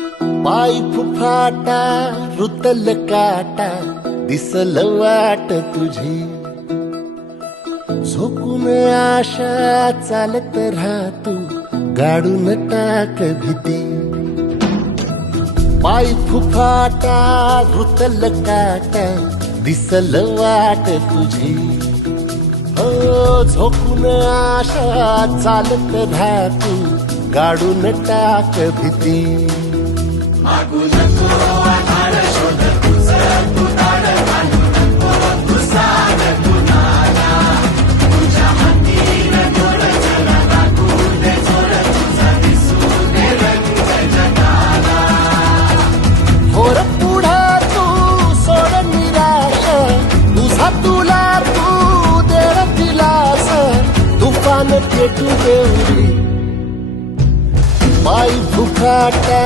पाय फुफाटा रुतल काटा दिसल वाट तुझी झोकून आशा चालत राहतू गाडून टाक भीती पाय फुफाटा रुतल काटा दिसल वाट तुझी हो झोकून आशा चालत राहतू गाडून टाक भीती मागू नको आधार शोध तुझं तू ताड घालू नको घुसाल कुणाला तुझ्या हातीनं गोड जरा लागू दे जोर तुझा दिसू दे रंग जगाला होर पुढा तू सोड निराश तुझा तुला तू देव दिलास तुफान पेटू देवरी पाय फुफाटा